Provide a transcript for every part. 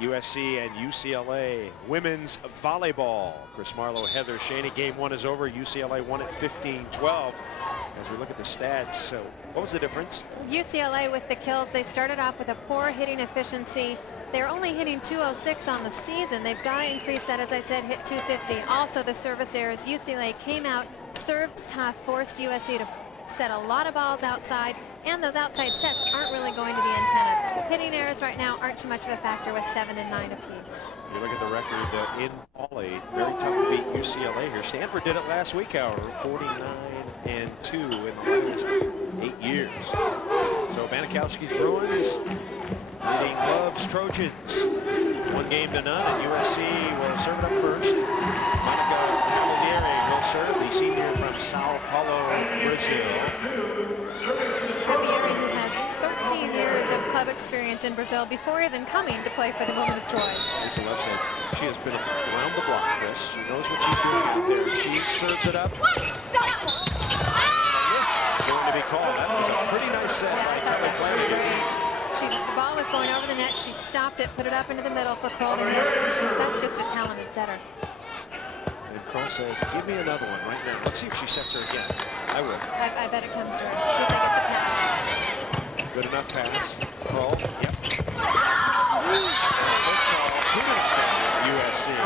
USC and UCLA women's volleyball. Chris Marlowe, Heather Shaney. Game 1 is over. UCLA won it 15-12. As we look at the stats, so what was the difference? UCLA with the kills. They started off with a poor hitting efficiency. They're only hitting 206 on the season. They've got to increase that, as I said, hit 250. Also the service errors. UCLA came out, served tough, forced USC to set a lot of balls outside, and those outside sets aren't really going to the antenna. Hitting errors right now aren't too much of a factor with 7 and 9 apiece. You look at the record in Pauley, very tough to beat UCLA here. Stanford did it last week, however, 49-2 in the last 8 years. So Banikowski's Bruins leading Love's Trojans 1-0, and USC will serve it up first. Monica Pavillion will serve, the senior from Sao Paulo, Brazil. Pavillion, who has 13 years of club experience in Brazil before even coming to play for the Women of Troy. Lisa Love said she has been around the block, Chris. She knows what she's doing out there. She serves it up. And a lift going to be called. That was a pretty nice set by Kelly Flanagan. The ball was going over the net. She stopped it, put it up into the middle for Cole to hit. That's just a talented setter. And Cole says, give me another one right now. Let's see if she sets her again. I will. I bet it comes to her. See if they get the pass. Good enough pass. Cole. Yep. USC. In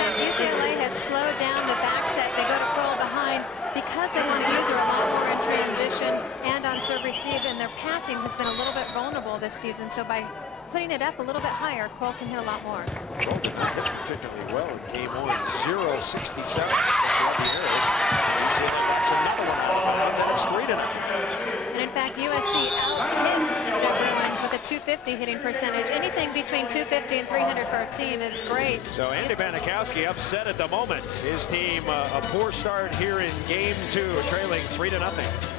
fact, UCLA has slowed down the back set. They go to Cole behind because they want to use her a lot more in transition and on serve receive, and their passing has been a little bit vulnerable this season. So by putting it up a little bit higher, Cole can hit a lot more. Cole did not hit particularly well in game 1. 0-67. That's what the arrows. UCLA backs another one out of bounds, and it's 3-0. And in fact, USC out-hit the Bruins with a 250 hitting percentage. Anything between 250 and 300 for our team is great. So Andy Banikowski upset at the moment. His team a poor start here in game 2, trailing 3-0.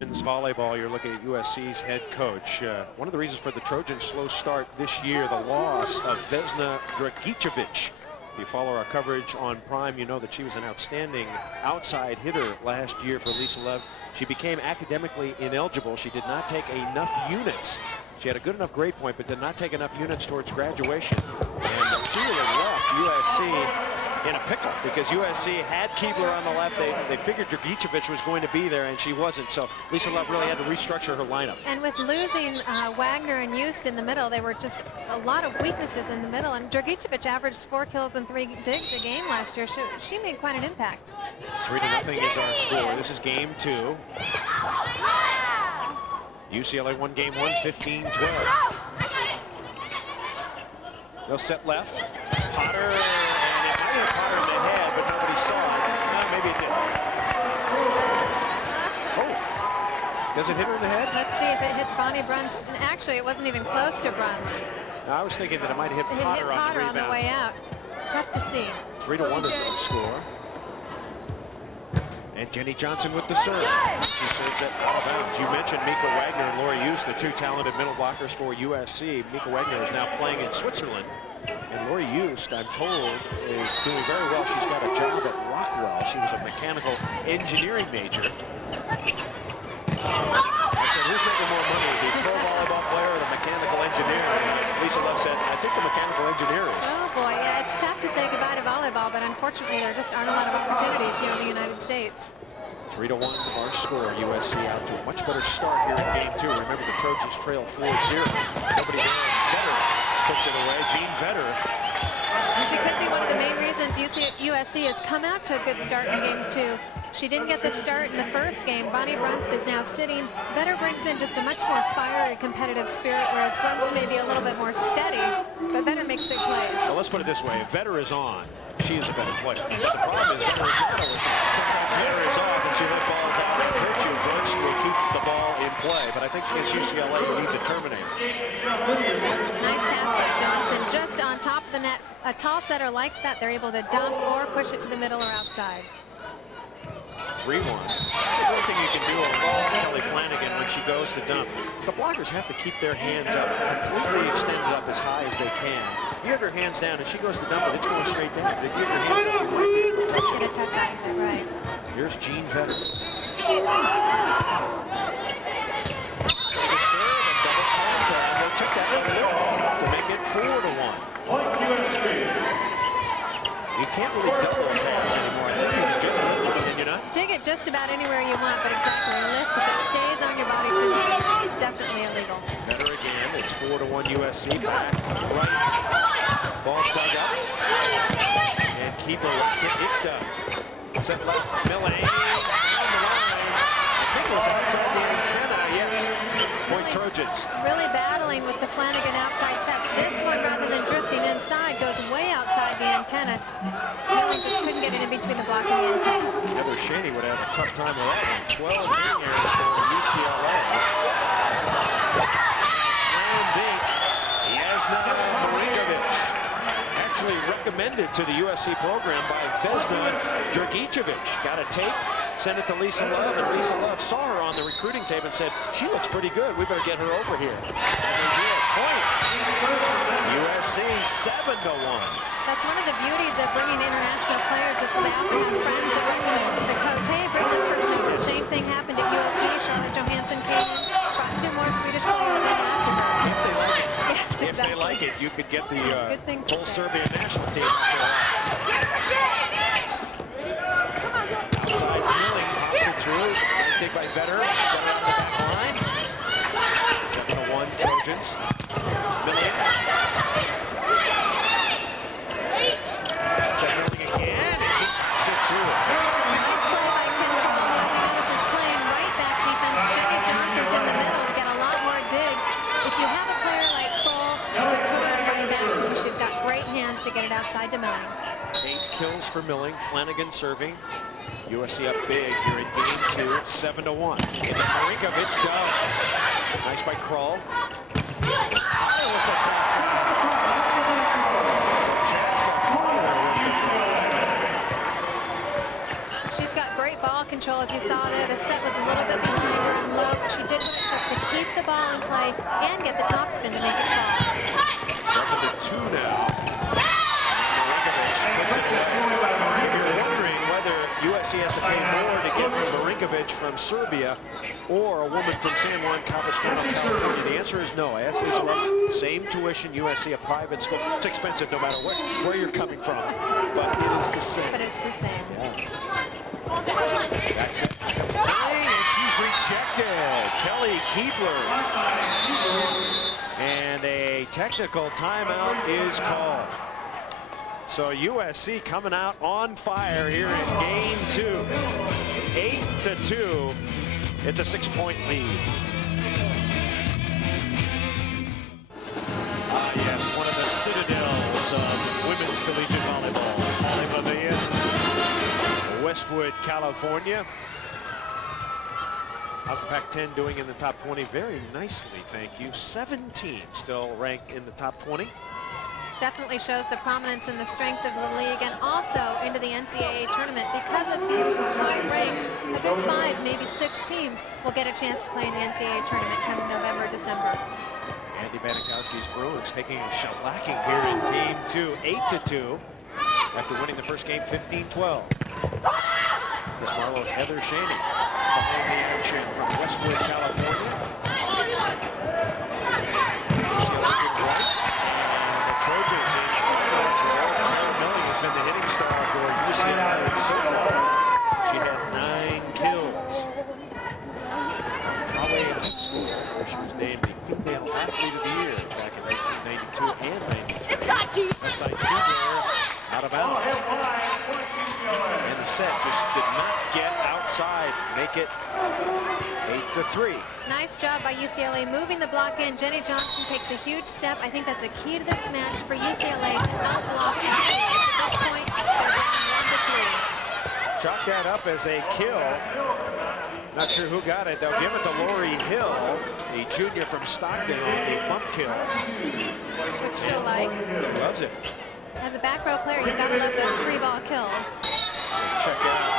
Men's volleyball, you're looking at USC's head coach. One of the reasons for the Trojans' slow start this year, the loss of Vesna Dragicevic. If you follow our coverage on Prime, you know that she was an outstanding outside hitter last year for Lisa Lev. She became academically ineligible. She did not take enough units. She had a good enough grade point, but did not take enough units towards graduation. And she really left USC in a pickle because USC had Keebler on the left. They figured Dragicevic was going to be there, and she wasn't. So Lisa Love really had to restructure her lineup. And with losing Wagner and Just in the middle, there were just a lot of weaknesses in the middle. And Dragicevic averaged 4 kills and 3 digs a game last year. She made quite an impact. 3-0 is our score. This is game 2. UCLA won game 1, 15-12. They'll set left. Potter. Potter in the head, but nobody saw it. Maybe it did. Oh, does it hit her in the head? Let's see if it hits Bonnie Bruns. And actually, it wasn't even close to Bruns. No, I was thinking that it might hit Potter, on the way out. Tough to see. 3-1 is the score. And Jenny Johnson with the serve. She serves it out of bounds. You mentioned Mika Wagner and Lori Just, the 2 talented middle blockers for USC. Mika Wagner is now playing in Switzerland. And Lori Just, I'm told, is doing very well. She's got a job at Rockwell. She was a mechanical engineering major. I said, who's making more money, the pro volleyball player or the mechanical engineer? And Lisa Love said, I think the mechanical engineer is. Oh boy, yeah, it's tough to say goodbye to volleyball, but unfortunately there just aren't a lot of opportunities here in the United States. 3-1 our score. USC out to a much better start here in game 2. Remember, the Trojans trail 4-0. Nobody there. Vetter puts it away. Jean Vetter. She could be one of the main reasons USC has come out to a good start in game 2. She didn't get the start in the first game. Bonnie Brunst is now sitting. Vetter brings in just a much more fiery, competitive spirit, whereas Brunst may be a little bit more steady, but Vetter makes big plays. Well, let's put it this way. If Vetter is on, she is a better player. But the problem is Vetter is not always on. Sometimes Vetter is off and she let balls out and hurt you. Brunst will keep the ball in play. But I think against UCLA, you need to terminate. Nice pass by Johnson, just on top of the net. A tall setter likes that. They're able to dump or push it to the middle or outside. 3-1. The only thing you can do on Kelly Flanagan when she goes to dump, the blockers have to keep their hands up, completely extended up as high as they can. If you have your hands down and she goes to dump it, it's going straight down. If you have your hands up, you might touch it. Right. Here's Jean Vetter. Double contact. check that lift to make it 4-1. You can't really double a pass anymore. I think you can just lift it, can you not? Dig it just about anywhere you want, but exactly, lift if it stays on your body too long, definitely illegal. Better again. It's 4-1 USC. Back right. Ball dug up. And keeper lets it. It's done. Set left. Milling down the line. I think it was outside the antenna. Yes. Point Trojans. Really battling with the Flanagan outside sets. This one, rather than drifting inside, goes way outside the antenna. Milling just couldn't get it in between the block and the antenna. Heather Shaney would have a tough time with that one. 12 hitting errors for UCLA. Slam dink. Yasna Marinkovic. Actually recommended to the USC program by Vesna Dragicevic. Got a tape, sent it to Lisa Love, and Lisa Love saw her on the recruiting tape and said, she looks pretty good. We better get her over here. And they did. Point. USC 7-1. That's one of the beauties of bringing international players. If they often have friends that recommend to the coach, hey, bring this person over. The same thing happened at UOP. Charlotte Johansson came in, brought 2 more Swedish players in after her. If they like it. Yes, exactly. If they like it, you could get the whole Serbian national team after that. Outside Milling pops it through. Nice dig by Vetter. Got it out of the back line. 7-1 Trojans. Milling. Set Milling again, and she pops it through. Nice play by Kendall. As you notice, is playing right back defense. Jenny Johnson's in the middle to get a lot more digs. If you have a player like Kroll, you can put her right back because she's got great hands to get it outside to Milling. 8 kills for Milling. Flanagan serving. USC up big here in game 2, 7-1. Into Marinkovic, done. Nice by Kroll. High with the top. She's got great ball control, as you saw there. The set was a little bit behind her and low, but she did what it took to keep the ball in play and get the top spin to make it fall. 7-2 now. Puts it away. You're wondering whether USC has to pay more to get Marinkovic from Serbia or a woman from San Juan Capistrano, California. The answer is no. I asked Lisa Love, same tuition, USC, a private school. It's expensive no matter where you're coming from, but it is the same. But it's the same. Yeah. That's it. And she's rejected. Kelly Keebler. And a technical timeout is called. So USC coming out on fire here in game 2. 8-2. It's a 6-point lead. Ah, yes, one of the citadels of women's collegiate volleyball. Pauley Pavillion, Westwood, California. How's the Pac-10 doing in the top 20? Very nicely, thank you. 7 teams still ranked in the top 20. Definitely shows the prominence and the strength of the league, and also into the NCAA tournament. Because of these high ranks, a good 5, maybe 6 teams will get a chance to play in the NCAA tournament come November, December. Andy Banikowski's Bruins taking a shellacking here in game 2, 8-2, after winning the first game 15-12. This Marlo Heather Shaney behind the action from Westwood, California. Trojans in Milling has been the hitting star for UCLA so far. She has 9 kills. Pauley in high school, where she was named the Female Athlete of the Year back in 1992 and 93. Outside two there, out of bounds. And the set just did not get outside. Make it 8-3. Nice job by UCLA moving the block in. Jenny Johnson takes a huge step. I think that's a key to this match for UCLA to not block and save. At this point, they're down 1-3. Chalk that up as a kill. Not sure who got it. They'll give it to Lori Hill, the junior from Stockton, on the bump kill. Which she'll like. She loves it. As a back row player, you've got to love those free ball kills. Check out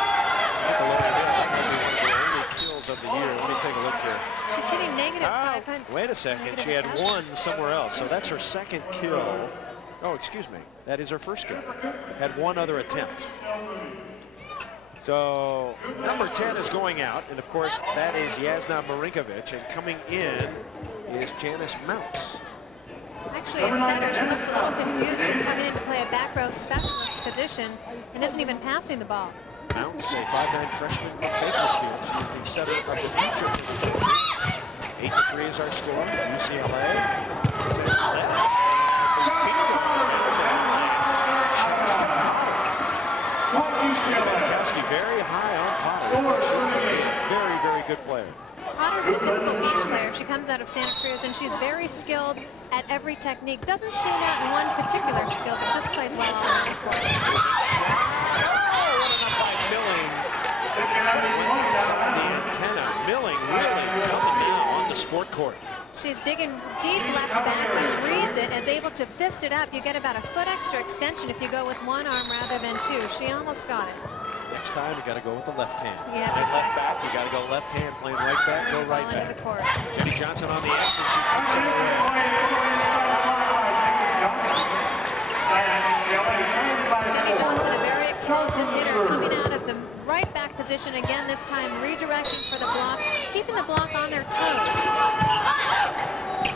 Lori Hill. That might be one of the only kills of the year. Let me take a look here. She's hitting negative 500. Wait a second. She had one somewhere else. So that's her second kill. Oh, excuse me. That is her first kill. Had one other attempt. So number 10 is going out. And, of course, that is Yasna Marinkovic. And coming in is Janice Mounts. Actually, a setter. She looks a little confused. She's coming in to play a back row specialist position and isn't even passing the ball. Mounts, a 5'9" freshman from Bakersfield. She's the setter of the future. 8-3 is our score. UCLA says left. Very high on Potter. Very, very good player. Potter's the typical beach player. She comes out of Santa Cruz, and she's very skilled at every technique. Doesn't stand out in one particular skill, but just plays well on the court. Inside the antenna. Milling really coming now on the sport court. She's digging deep left back, but reads it, is able to fist it up. You get about a foot extra extension if you go with one arm rather than two. She almost got it. Next time, you got to go with the left hand. Yeah. Playing left back, you got to go left hand. Playing right back, go right back. The court. Jenny Johnson on the X, and she puts it away. Jenny Johnson, a very explosive hitter, coming out of the right back position again, this time redirecting for the block, keeping the block on their toes.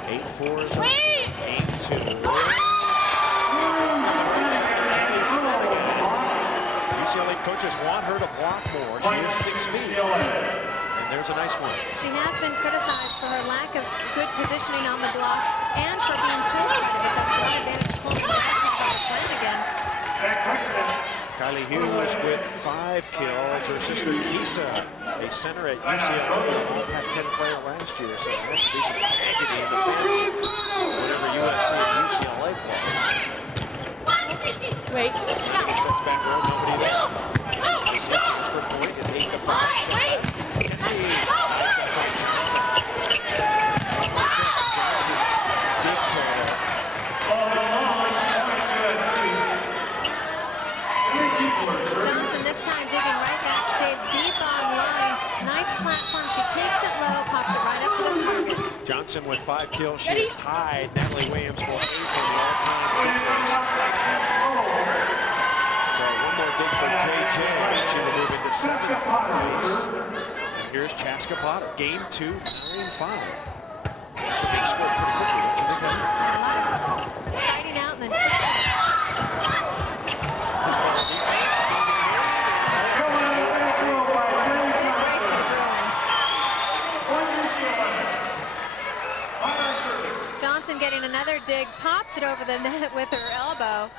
8-4 is our score. 8-2. UCLA coaches want her to block more. She is 6 feet. And there's a nice one. She has been criticized for her lack of good positioning on the block and for being too aggressive, but that's an advantage to pull the plan again. Kylie Hughes with 5 kills. Her sister Kisa, a center at UCLA, all Pac-10 player last year, so there has to be some agony in the family whenever USC and UCLA play. Wait. Sets back row, nobody there. This transfer point is 8-5. Jesse, nice up by Johnson. Johnson's big total. Johnson this time digging right back, stays deep on line. Nice platform. She takes it low, pops it right up to the target. Johnson with 5 kills. She is tied Natalie Williams for 8th in the all-time dig list. So one more dig for JJ. She will move into 7th place. And here's Chaska Potter. Game 2, 9-5. That's a big score pretty quickly. Sliding out and then Johnson getting another dig, pops it over the net with her elbow.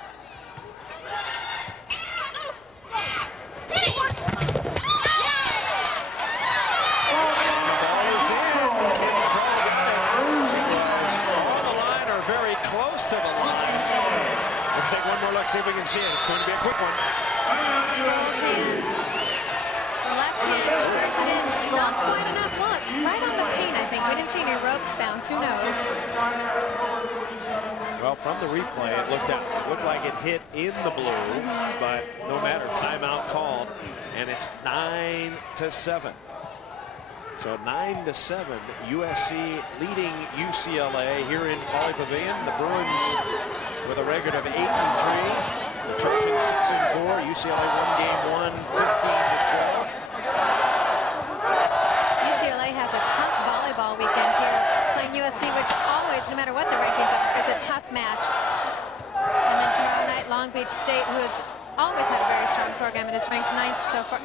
Let's take one more look, see if we can see it. It's going to be a quick one. Rolls hands. The left hand turns it in. Not quite enough. Well, it's right on the paint, I think. We didn't see any ropes bounce. Who knows? Well, from the replay, it looked like it hit in the blue, but no matter, timeout called, and it's 9-7. So 9-7, USC leading UCLA here in Pauley Pavillion. The Bruins with a record of 8-3. The Trojans 6-4. UCLA won game 1, 15-12. UCLA has a tough volleyball weekend here, playing USC, which always, no matter what the rankings are, is a tough match. And then tomorrow night, Long Beach State, who has always had a very strong program and is ranked 9th so far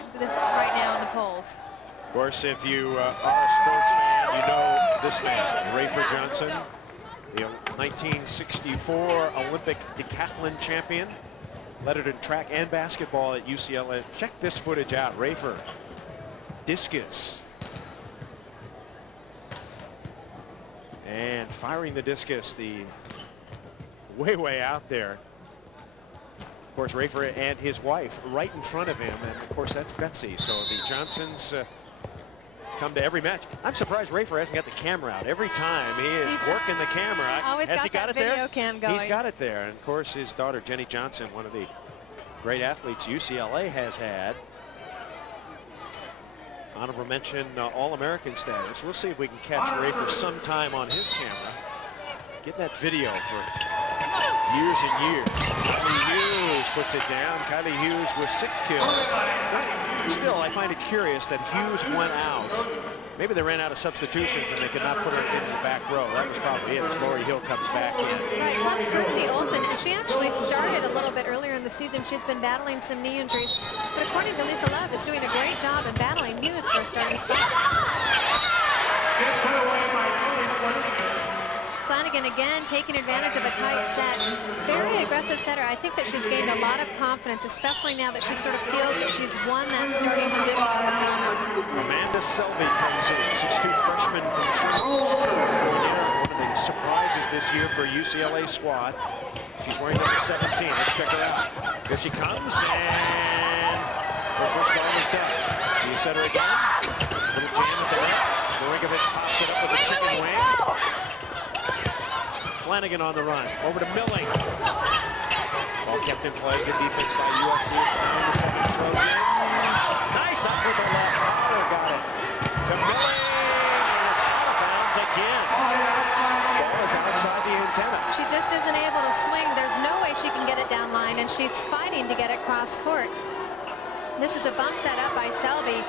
right now in the polls. Of course, if you are a sports fan, you know this man, Rafer Johnson, the 1964 Olympic decathlon champion, led it in track and basketball at UCLA. Check this footage out. Rafer, discus, and firing the discus the way out there. Of course, Rafer and his wife right in front of him, and of course that's Betsy. So the Johnsons come to every match. I'm surprised Rafer hasn't got the camera out. Every time he is working the camera. Always Has got he got that it video there? cam going. He's got it there. And of course, his daughter Jenny Johnson, one of the great athletes UCLA has had. Honorable mention, All-American status. We'll see if we can catch Rafer sometime on his camera. Getting that video for years and years. Kylie Hughes puts it down. Kylie Hughes with 6 kills. Still, I find it curious that Hughes went out Maybe they ran out of substitutions and they could not put her in the back row. That was probably it as Lori Hill comes back in. Right, plus Kirstie Olsen, she actually started a little bit earlier in the season. She's been battling some knee injuries. But according to Lisa Love, is doing a great job in battling Hughes for a starting spot. Flanagan again taking advantage of a tight set. Very aggressive setter. I think that she's gained a lot of confidence, especially now that she sort of feels that she's won that starting position on the counter. Amanda Selby comes in, 6'2" freshman from Charlotte, California. One of the surprises this year for UCLA squad. She's wearing number 17. Let's check her out. Here she comes, and her first ball is done. You set her again. Little jam at the net. Marinkovic pops it up with a chicken wing. Flanagan on the run. Over to Milling. Ball kept in play. Good defense by USC. It's down to second Trojans. Nice up with the left. Power got it. To Milling. And it's out of bounds again. Ball is outside the antenna. She just isn't able to swing. There's no way she can get it down line, and she's fighting to get it cross court. This is a bump set up by Selby.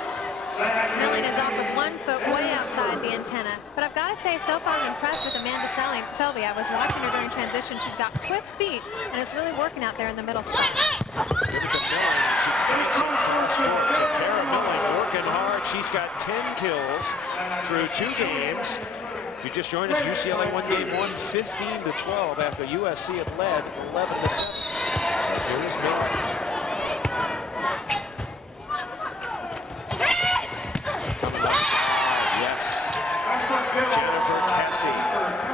Milling is off with 1 foot way outside the antenna. But I've got to say, so far I'm impressed with Amanda Selby. I was watching her during transition. She's got quick feet, and it's really working out there in the middle spot. Give it to Milling, and she cranks it cross court. So Tara Milling working hard. She's got 10 kills through 2 games. If you just joined us, UCLA won game 1, 15-12 after USC had led 11-7. Here's Milling. Jennifer Kessie,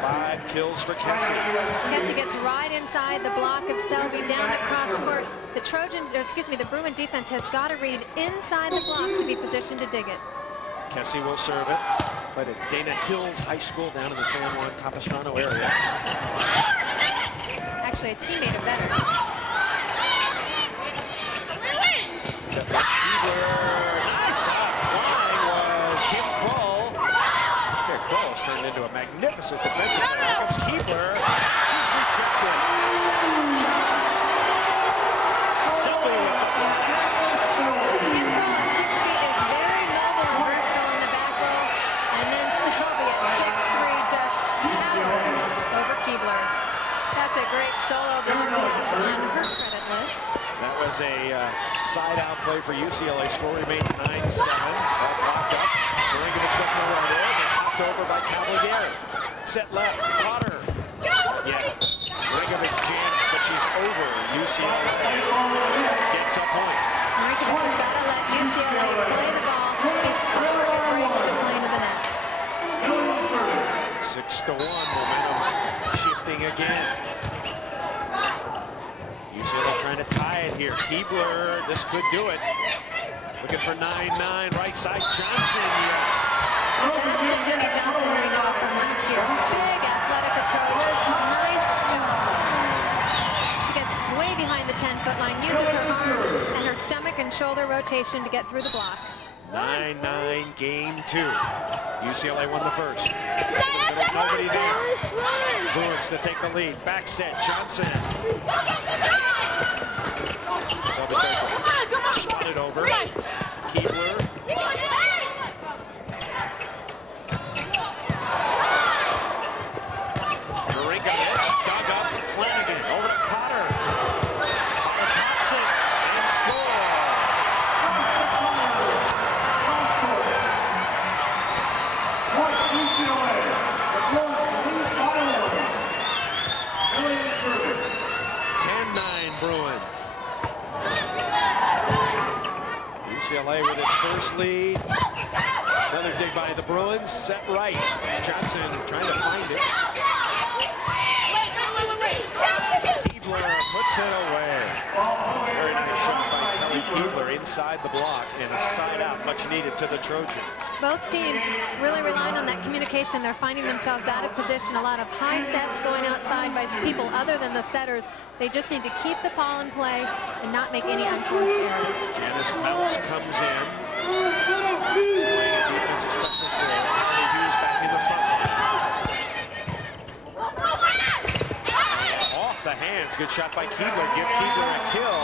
5 kills for Kessie. Kessie gets right inside the block of Selby down the cross court. The Bruin defense has got to read inside the block to be positioned to dig it. Kessie will serve it. Played at Dana Hills High School down in the San Juan Capistrano area. Actually, a teammate of theirs. Nice up. Flying was Kim Kroll. Okay, Kroll has turned into a magnificent defensive player. Here comes Keebler. She's rejected. Selby with the blast. Kim Kroll at 6 feet is very mobile and versatile in the back row. And then Selby at 6'3" just towers over Keebler. That's a great solo block to have on her credit list. That was a side-out play for UCLA. Score remains 9-7. That blocked up. Marinkovic doesn't know where it is. And popped over by Cavalieri. Set left. Potter. Yeah. Marinkovic jammed, but she's over. UCLA gets a point. Marinkovic has got to let UCLA play the ball before it breaks the plane of the net. 6-1. Momentum shifting again. UCLA trying to tie it here. Keebler, this could do it. Looking for 9-9, right side. Johnson, yes. That's the Jenny Johnson we know from last year. Big athletic approach. Nice job. She gets way behind the 10-foot line, uses her arms and her stomach and shoulder rotation to get through the block. 9-9, game 2. UCLA won the first. There's nobody there. Bruins to take the lead. Back set, Johnson. Spun it over. Keebler. Marinkovic dug up. Flanagan over to Potter. Potter pops it and scores. UCLA. 10-9 Bruins. UCLA with its first lead. Another dig by the Bruins. Set right. Johnson trying to find it. Keebler puts it away. Very nice shot by Kelly Keebler inside the block and a side out, much needed to the Trojans. Both teams really relying on that communication. They're finding themselves out of position. A lot of high sets going outside by people other than the setters. They just need to keep the ball in play and not make any unforced errors. Janice Mouse comes in. Playing a defensive specialist there. Harley Hughes back in the front line. Off the hand. hands. Good shot by Keebler. Give Keebler a kill,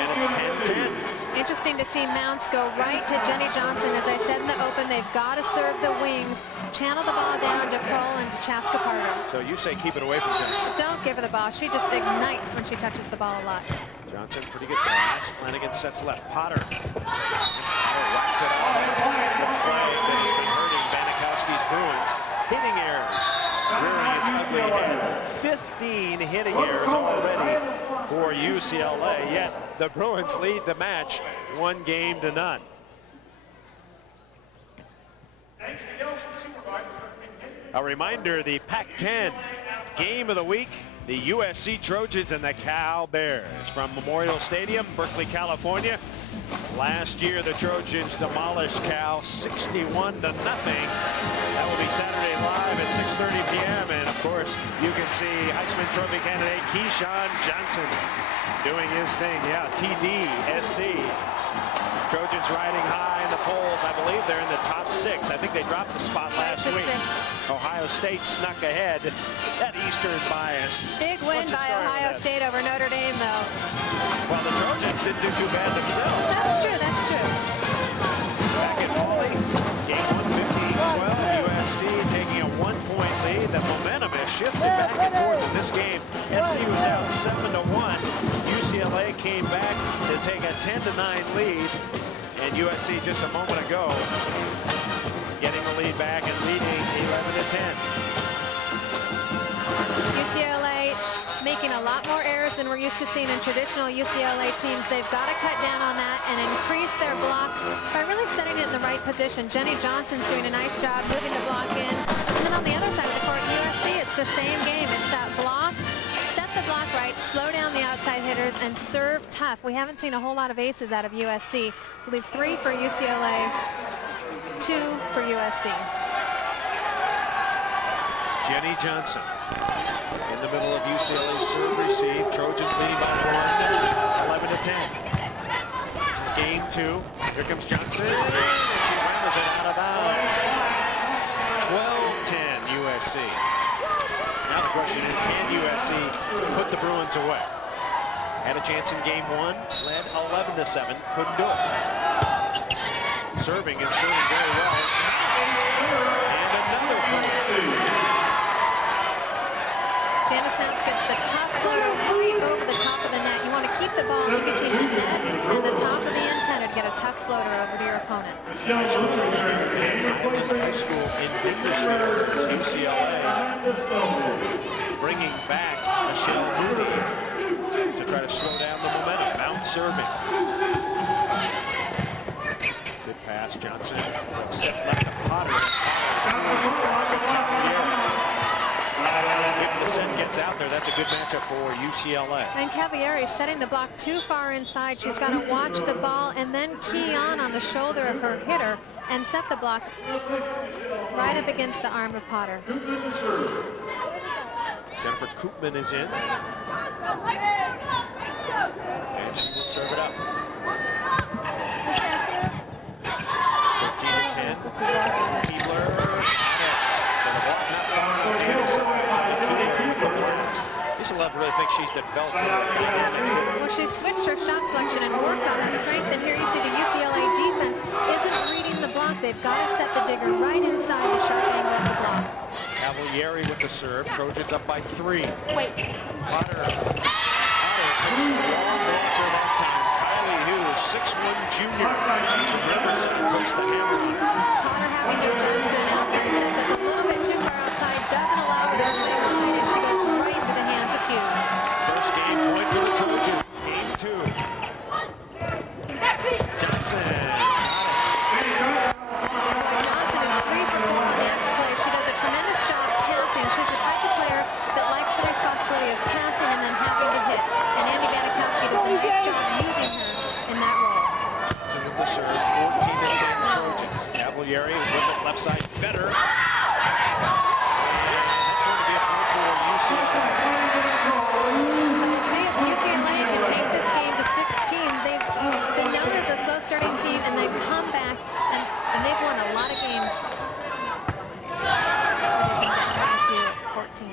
and it's 10-10. Interesting to see Mounts go right to Jenny Johnson. As I said in the open, they've got to serve the wings, channel the ball down to Kroll and to Chaska Parter. So you say keep it away from Johnson. Don't give her the ball. She just ignites when she touches the ball a lot. Johnson, pretty good pass. Flanagan sets left. Potter. Potter whacks it out. The play that has been hurting Banikowski's Bruins. Hitting errors. Rearing its ugly head. 15 hitting errors already for UCLA. Yet the Bruins lead the match 1-0. A reminder, the Pac-10 game of the week, the USC Trojans and the Cal Bears from Memorial Stadium, Berkeley, California. Last year, the Trojans demolished Cal 61-0. That will be Saturday live at 6:30 p.m. And of course, you can see Heisman Trophy candidate Keyshawn Johnson doing his thing. Yeah, TD, SC. Trojans riding high in the polls. I believe they're in the top 6. I think they dropped the spot last week. Ohio State snuck ahead. That Eastern bias. Big win by Ohio State over Notre Dame, though. Well, the Trojans didn't do too bad themselves. That's true, that's true. Back at Pauley, game 1, 15-12. USC taking a 1-point lead. The momentum has shifted back and forth in this game. SC was out 7-1. UCLA came back to take a 10-9 lead. And USC just a moment ago getting the lead back and leading 11-10. UCLA making a lot more errors than we're used to seeing in traditional UCLA teams. They've got to cut down on that and increase their blocks by really setting it in the right position. Jenny Johnson's doing a nice job moving the block in. And then on the other side of the court, USC, it's the same game. It's that block, set the block right, slow down the outside hitters, and serve tough. We haven't seen a whole lot of aces out of USC. I believe 3 for UCLA, 2 for USC. Jenny Johnson in the middle of UCLA's serve receive. Trojans leading by 11-10. This is game 2. Here comes Johnson. And she rattles it out of bounds. 12-10 USC. Now the question is, can USC put the Bruins away? Had a chance in game 1, led 11-7, couldn't do it. Serving and serving very well. And another point. Janice Mounts gets the top floater right over the top of the net. You want to keep the ball in between the net and the top of the antenna to get a tough floater over to your opponent. High school in Bakersfield, UCLA, bringing back Michelle Mooney to try to slow down the momentum. Mounts serving. Good pass, Johnson. Set left to Potter. If the set gets out there, that's a good matchup for UCLA. And Cavalieri setting the block too far inside. She's got to watch the ball and then key on the shoulder of her hitter and set the block right up against the arm of Potter. Jennifer Koopman is in. And she will serve it up. 13-10. Keebler. So the block not far on the other side. Lisa Love really thinks she's developed a dynamic. Well, she switched her shot selection and worked on her strength. And here you see the UCLA defense isn't reading the block. They've got to set the digger right inside the sharp angle of the block. Cavalieri with the serve. Trojans up by 3. Potter picks the wrong blocker that time. Kylie Hughes, 6'1" junior from Riverside, puts the hammer on. Potter having to adjust to an outside set that's a little bit too far outside. Doesn't allow her to swing right, and she goes right into the hands of Hughes. First game point for the Trojans. Game 2. Johnson. Johnson is 3 for 4 on the X-play. She does a tremendous job passing. She's the type of player that likes the responsibility of passing and then having to hit. And Andy Banikowski does a nice job using her in that role. So with the serve, 14-10 Trojans. Cavalieri with it left side better. And that's going to be a point for UCLA. So we'll see if UCLA can take this game to 16. They've been known as a slow starting team, and they've come back and they've won a lot of games. 14.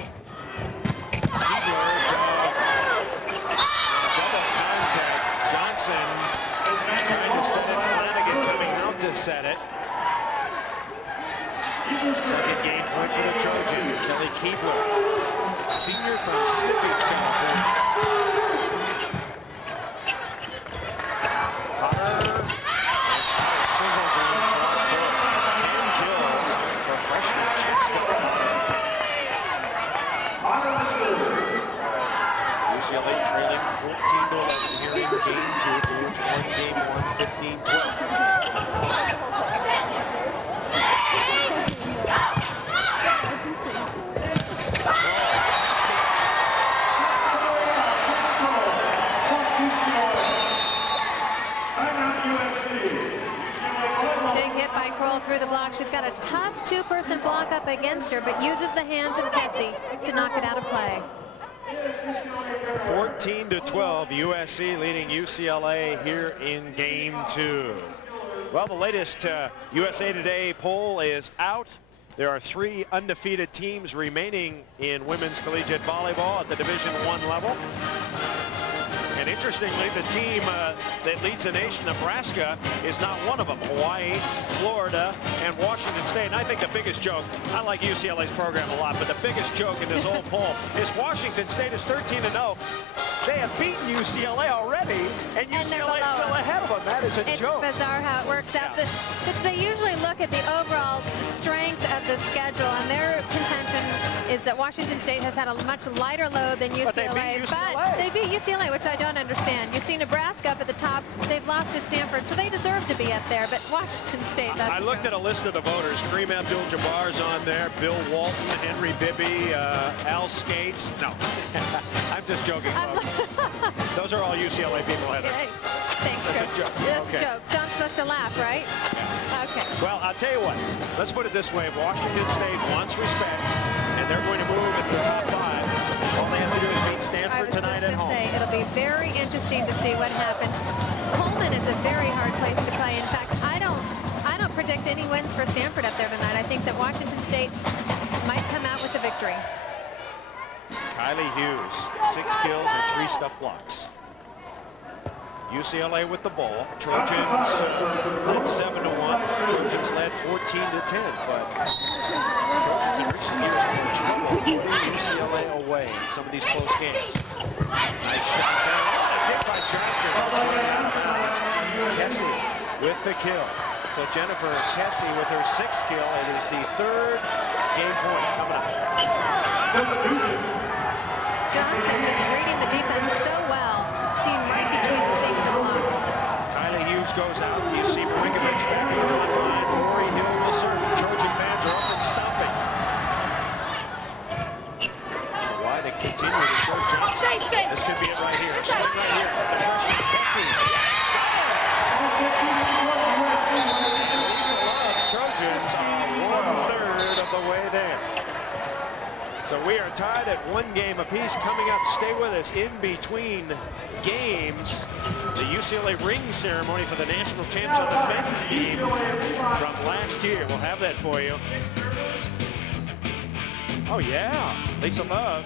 set it. Second game point for the Trojans. Kelly Keebler, senior from Slippage, California. Potter sizzles on the cross court. 10 kills for freshman Jessica Potter. UCLA trailing 14-11 here in game 2. Bruins won game 1, 15-12. Through the block. She's got a tough two-person block up against her, but uses the hands of Kessie to knock it out of play. 14-12, USC leading UCLA here in game 2. Well, the latest USA Today poll is out. There are 3 undefeated teams remaining in women's collegiate volleyball at the Division I level. And interestingly, the team that leads the nation, Nebraska, is not one of them. Hawaii, Florida, and Washington State. And I think the biggest joke, I like UCLA's program a lot, but the biggest joke in this whole poll is Washington State is 13-0. They have beaten UCLA already, and UCLA is still ahead of them. That is a joke. It's bizarre how it works out. They usually look at the overall strength of the schedule, and their contention is that Washington State has had a much lighter load than UCLA. But they beat UCLA, which I don't understand. You see Nebraska up at the top. They've lost to Stanford, so they deserve to be up there. But Washington State, that's I looked at a list of the voters. Kareem Abdul-Jabbar's on there. Bill Walton, Henry Bibby, Al Skates. No, I'm just joking. Those are all UCLA people, Heather. Thanks, Chris. That's a joke. That's a joke. Don's supposed to laugh, right? Yeah. Okay. Well, I'll tell you what. Let's put it this way. Washington State wants respect, and they're going to move into the top 5. All they have to do is beat Stanford tonight at home. It'll be very interesting to see what happens. Coleman is a very hard place to play. In fact, I don't predict any wins for Stanford up there tonight. I think that Washington State might come out with the victory. Kylie Hughes, 6 kills and 3 stuff blocks. UCLA with the ball. Trojans led 7-1. Trojans led 14-10. But Trojans in recent years have had trouble putting UCLA away in some of these close games. Nice shot there. Hit by Johnson. Kessie with the kill. So Jennifer Kessie with her 6th kill. It is the 3rd game point coming up. Johnson just reading the defense so well. Seen right between the seam and the block. Kylie Hughes goes out. You see Brinkovich back in the front line. Rory Hill will serve. Trojan fans are up and stomping. Why they continue to show Johnson. This could be it right here. Swing right here. The freshman Kessie. Lisa Love's Trojans are 1/3 of the way there. So we are tied at 1 game apiece. Coming up, stay with us. In between games, the UCLA ring ceremony for the national champs on the men's team from last year. We'll have that for you. Oh yeah, Lisa Love.